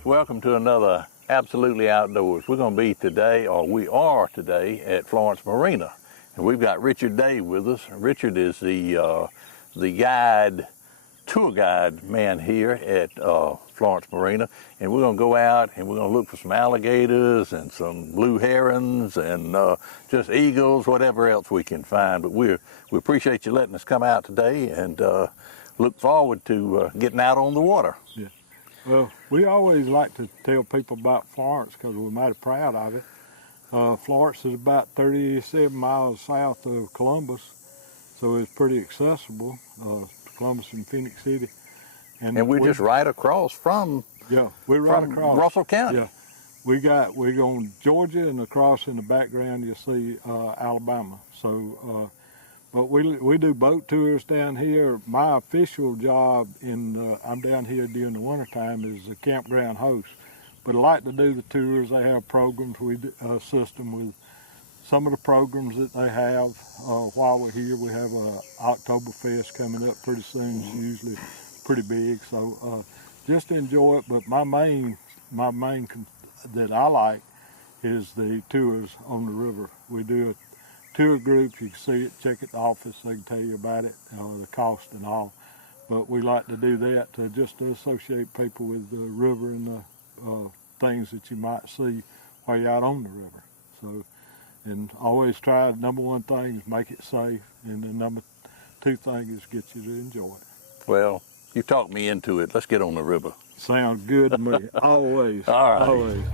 folks, welcome to another Absolutely Outdoors. We're going to be today, or we are today, at Florence Marina. And we've got Richard Day with us. Richard is the tour guide man here at Florence Marina. And we're going to go out and we're going to look for some alligators and some blue herons and just eagles, whatever else we can find. But we appreciate you letting us come out today and look forward to getting out on the water. Yeah. Well, we always like to tell people about Florence because we're mighty proud of it. Florence is about 37 miles south of Columbus, so it's pretty accessible, Columbus and Phoenix City. And we're just right across from, we're right across Russell County. Yeah, we're going Georgia, and across in the background you'll see Alabama. So, but we do boat tours down here. My official job I'm down here during the wintertime is a campground host. But I like to do the tours. They have programs. We assist them with some of the programs that they have while we're here. We have a Oktoberfest coming up pretty soon. It's usually pretty big. So just enjoy it. But my main that I like is the tours on the river. We do a tour groups. You can see it, check at the office, they can tell you about it, the cost and all. But we like to do that just to associate people with the river and the things that you might see while you're out on the river. So, and always try, number one thing is make it safe, and the number two thing is get you to enjoy it. Well, you talked me into it. Let's get on the river. Sounds good to me. Always. All right. Always.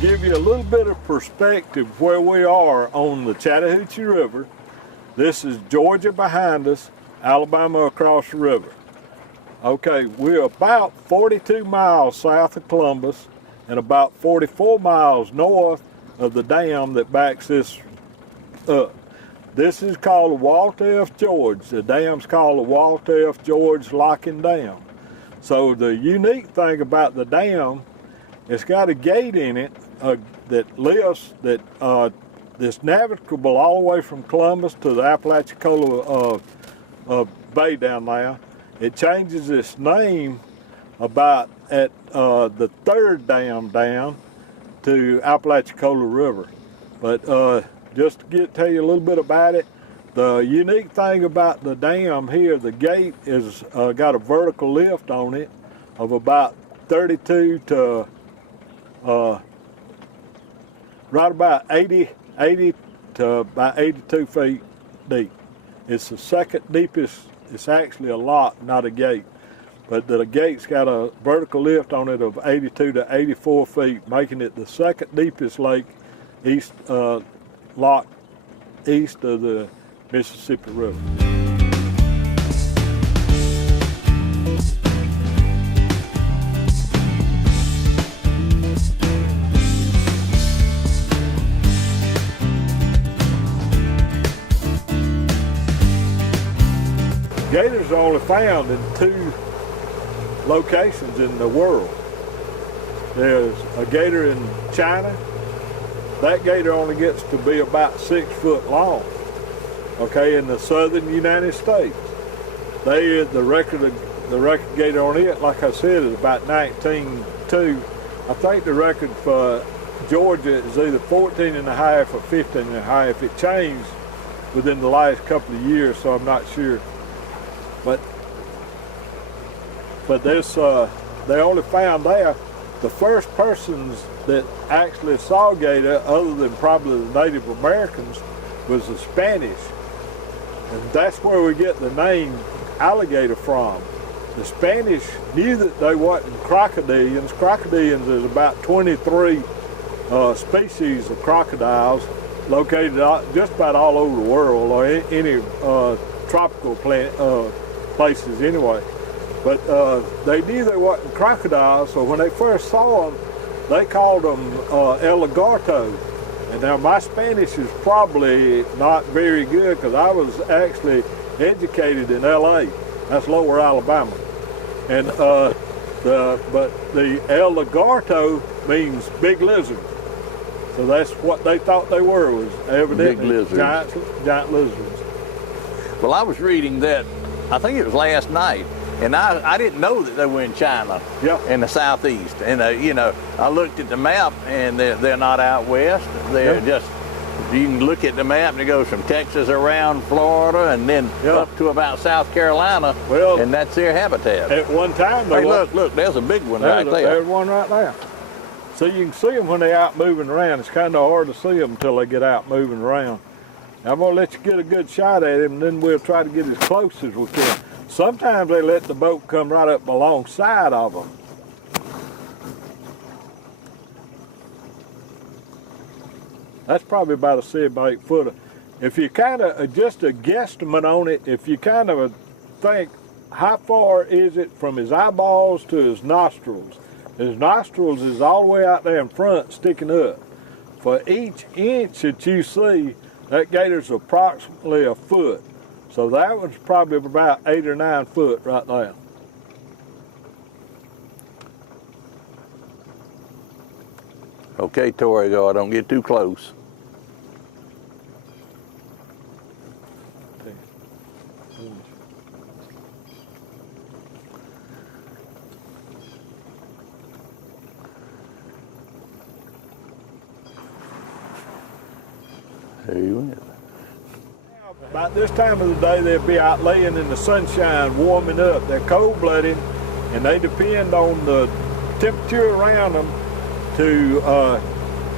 Give you a little bit of perspective where we are on the Chattahoochee River. This is Georgia behind us, Alabama across the river. Okay, we're about 42 miles south of Columbus and about 44 miles north of the dam that backs this up. This is called the Walter F. George. The dam's called the Walter F. George Locking Dam. So the unique thing about the dam, it's got a gate in it that's navigable all the way from Columbus to the Apalachicola Bay down there. It changes its name about at the third dam down to Apalachicola River. But just to tell you a little bit about it, the unique thing about the dam here, the gate is got a vertical lift on it of about 32 to right about 80 to about 82 feet deep. It's the second deepest. It's actually a lock, not a gate. But the gate's got a vertical lift on it of 82 to 84 feet, making it the second deepest lake lock east of the Mississippi River. Gators are only found in two locations in the world. There's a gator in China. That gator only gets to be about 6 foot long. Okay, in the southern United States, the record gator on it, like I said, is about 19.2. I think the record for Georgia is either 14 and a half or 15 and a half. It changed within the last couple of years, so I'm not sure. But this, they only found there the first persons that actually saw gator, other than probably the Native Americans, was the Spanish. And that's where we get the name alligator from. The Spanish knew that they wasn't crocodilians. Crocodilians is about 23 species of crocodiles located just about all over the world, or any tropical places anyway. But they knew they wasn't crocodiles, so when they first saw them, they called them el lagarto. And now my Spanish is probably not very good, because I was actually educated in LA. That's Lower Alabama. And but the el lagarto means big lizard. So that's what they thought they were, was evidently big lizards. Giant lizards. Well, I was reading that, I think it was last night, and I didn't know that they were in China, in the southeast. And you know, I looked at the map, and they're not out west. They're just, you can look at the map, and it goes from Texas around Florida, and then up to about South Carolina, and that's their habitat. At one time, they look, there's a big one right there. There's one right there. So you can see them when they're out moving around. It's kind of hard to see them until they get out moving around. Now, I'm going to let you get a good shot at him, and then we'll try to get as close as we can. Sometimes they let the boat come right up alongside of them. That's probably about a 7 by 8 footer. If you kind of, just a guesstimate on it, if you kind of think, how far is it from his eyeballs to his nostrils? His nostrils is all the way out there in front, sticking up. For each inch that you see, that gator's approximately a foot. So that was probably about 8 or 9 foot right there. Okay, Tori, don't get too close. There you went. About this time of the day, they'll be out laying in the sunshine, warming up. They're cold-blooded, and they depend on the temperature around them to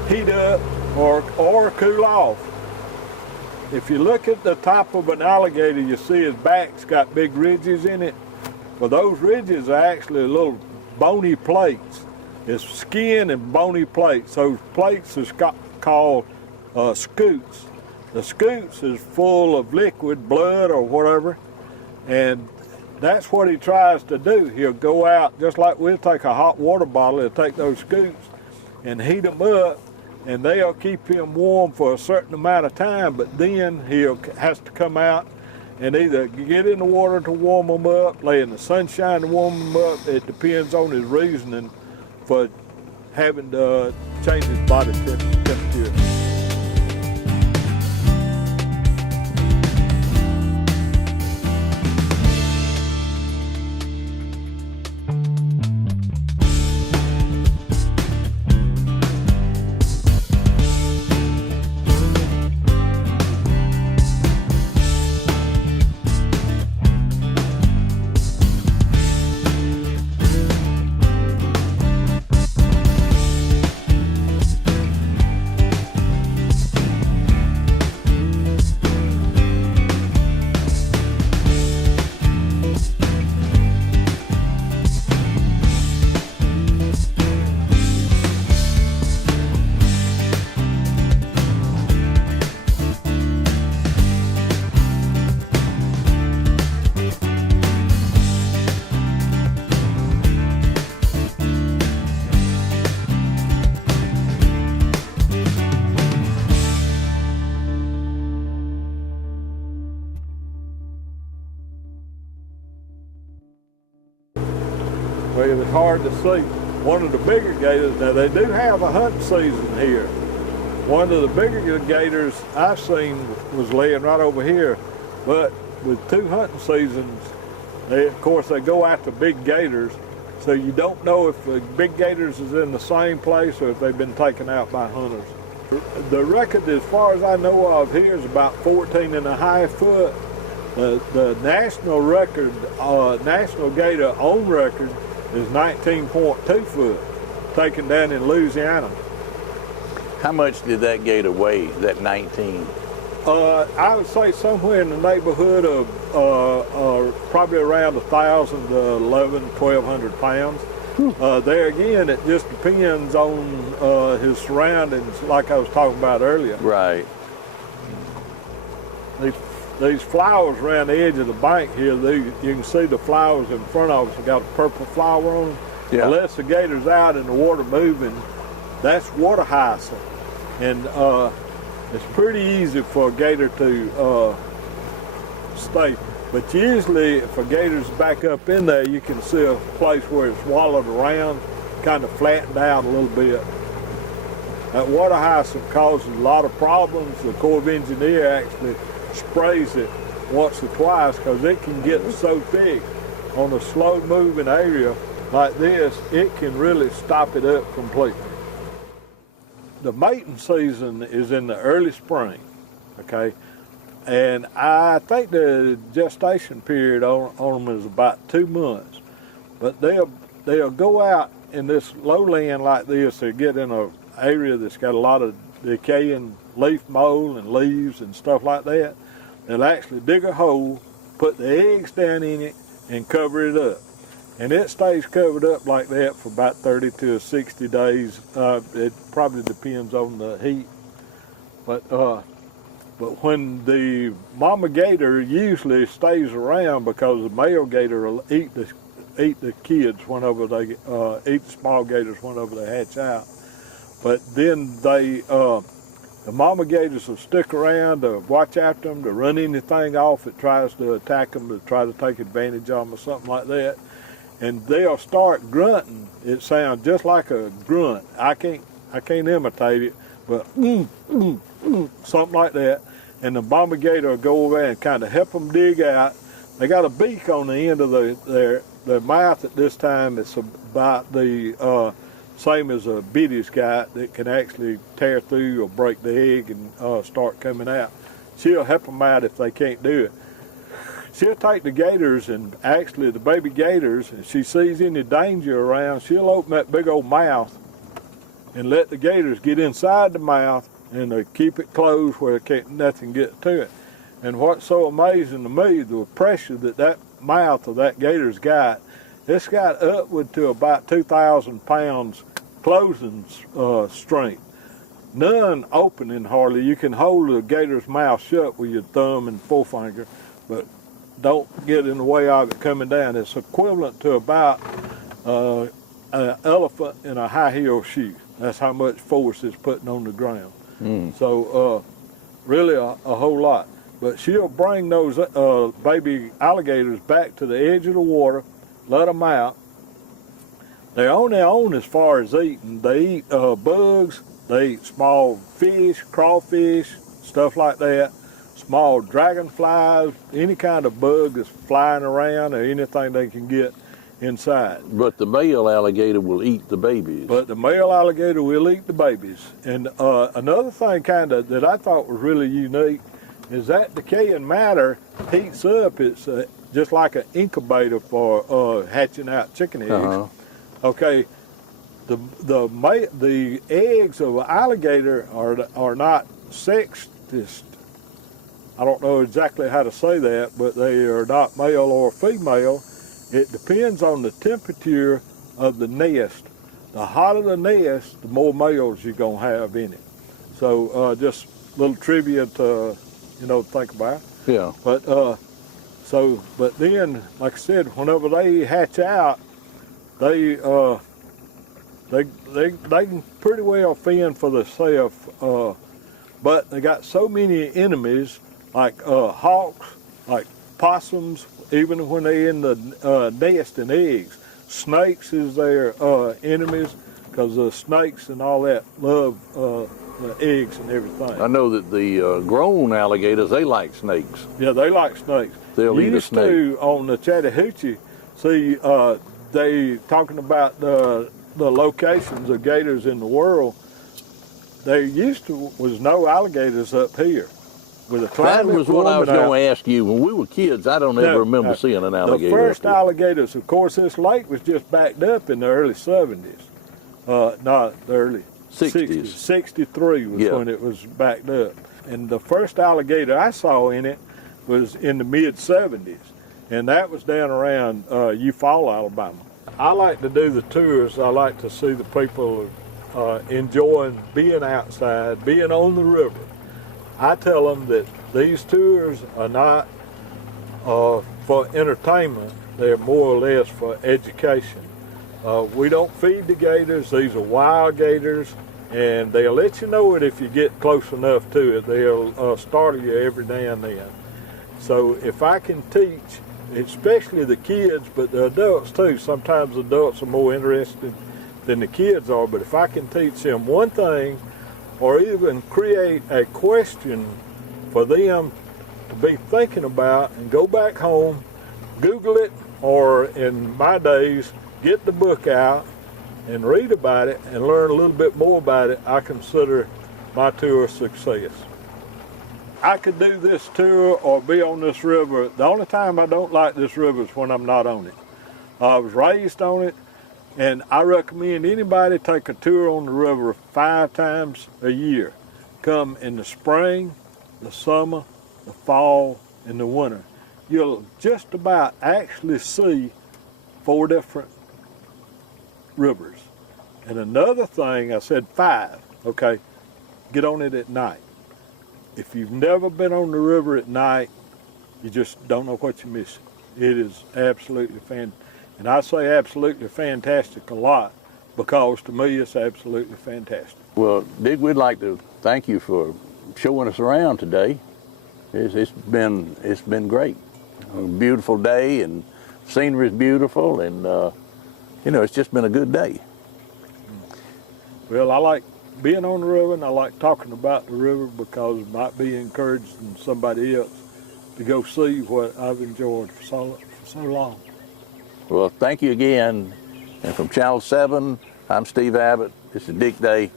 heat up or cool off. If you look at the top of an alligator, you see his back's got big ridges in it. Well, those ridges are actually little bony plates. It's skin and bony plates. Those plates are called scutes. The scutes is full of liquid, blood or whatever, and that's what he tries to do. He'll go out, just like we'll take a hot water bottle, he'll take those scutes and heat them up, and they'll keep him warm for a certain amount of time, but then he has to come out and either get in the water to warm them up, lay in the sunshine to warm them up. It depends on his reasoning for having to change his body temperature. hard to see. One of the bigger gators, now they do have a hunt season here. One of the bigger gators I've seen was laying right over here, but with 2 hunting seasons, of course they go after big gators, so you don't know if the big gators is in the same place or if they've been taken out by hunters. The record, as far as I know of here, is about 14.5 foot. The national record, national gator on record, is 19.2 foot, taken down in Louisiana. How much did that gator weigh, that 19? I would say somewhere in the neighborhood of probably around 1,000 to 1,200 pounds. There again, it just depends on his surroundings, like I was talking about earlier. Right. These flowers around the edge of the bank here, you can see the flowers in front of us. They got a purple flower on them. Yeah. Unless the gator's out in the water moving, that's water hyacinth. And it's pretty easy for a gator to stay. But usually if a gator's back up in there, you can see a place where it's wallowed around, kind of flattened out a little bit. That water hyacinth causes a lot of problems. The Corps of Engineers actually sprays it once or twice because it can get so thick on a slow moving area like this, it can really stop it up completely. The mating season is in the early spring, okay? And I think the gestation period on them is about 2 months. But they'll go out in this lowland like this. They get in an area that's got a lot of decaying leaf mold and leaves and stuff like that. They'll actually dig a hole, put the eggs down in it, and cover it up. And it stays covered up like that for about 30 to 60 days. It probably depends on the heat. But when the mama gator usually stays around because the male gator will eat the kids whenever they eat the small gators whenever they hatch out. But then the mama gators will stick around to watch after them, to run anything off that tries to attack them, to try to take advantage of them or something like that. And they'll start grunting. It sounds just like a grunt. I can't imitate it, but something like that. And the mama gator will go over and kind of help them dig out. They got a beak on the end of their mouth at this time. It's about the same as a biddy's got that can actually tear through or break the egg and start coming out. She'll help them out if they can't do it. She'll take the gators, and actually the baby gators, if she sees any danger around, she'll open that big old mouth and let the gators get inside the mouth and keep it closed where nothing get to it. And what's so amazing to me, the pressure that mouth of that gator's got, it's got upward to about 2,000 pounds closing strength. None opening hardly. You can hold the gator's mouth shut with your thumb and forefinger, but don't get in the way of it coming down. It's equivalent to about an elephant in a high heel shoe. That's how much force it's putting on the ground. So really a whole lot. But she'll bring those baby alligators back to the edge of the water, let them out. They're on their own as far as eating. They eat bugs, they eat small fish, crawfish, stuff like that, small dragonflies, any kind of bug that's flying around or anything they can get inside. But the male alligator will eat the babies. But the male alligator will eat the babies. And another thing kind of that I thought was really unique is that decaying matter heats up. It's just like an incubator for hatching out chicken eggs. Okay, the eggs of an alligator are not sexist. I don't know exactly how to say that, but they are not male or female. It depends on the temperature of the nest. The hotter the nest, the more males you're gonna have in it. So just a little trivia to think about. Yeah. But but then, like I said, whenever they hatch out, they can pretty well fend for themselves. But they got so many enemies, like hawks, like possums, even when they're in the nest and eggs. snakes is their enemies, because the snakes and all that love the eggs and everything. I know that the grown alligators, they like snakes. Yeah, they like snakes. They'll eat a snake. Used to, on the Chattahoochee, see, they talking about the locations of gators in the world. There used to was no alligators up here. With a climate That was what I was warming going to ask you. When we were kids, I don't ever remember seeing an alligator. The first up here. alligators, of course, this lake was just backed up in the early 70s. Not the early 60s. 63 was Yeah. when it was backed up. And the first alligator I saw in it was in the mid-70s. And that was down around Eufaula, Alabama. I like to do the tours. I like to see the people enjoying being outside, being on the river. I tell them that these tours are not for entertainment. They're more or less for education. We don't feed the gators. These are wild gators, and they'll let you know it if you get close enough to it. They'll startle you every now and then. So if I can teach, especially the kids, but the adults too, sometimes adults are more interested than the kids are, but if I can teach them one thing, or even create a question for them to be thinking about and go back home, Google it, or in my days, get the book out and read about it and learn a little bit more about it, I consider my tour a success. I could do this tour or be on this river. The only time I don't like this river is when I'm not on it. I was raised on it, and I recommend anybody take a tour on the river 5 times a year. Come in the spring, the summer, the fall, and the winter. You'll just about actually see 4 different rivers. And another thing, I said 5, okay, get on it at night. If you've never been on the river at night, you just don't know what you're missing. It is absolutely fantastic. And I say absolutely fantastic a lot because to me it's absolutely fantastic. Well, Dick, we'd like to thank you for showing us around today. It's been great. A beautiful day, and scenery is beautiful, and it's just been a good day. Well, I like being on the river, and I like talking about the river because it might be encouraging somebody else to go see what I've enjoyed for so long. Well, thank you again. And from Channel 7, I'm Steve Abbott. This is Dick Day.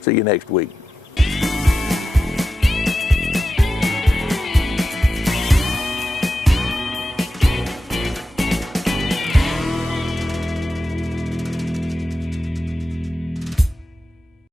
See you next week.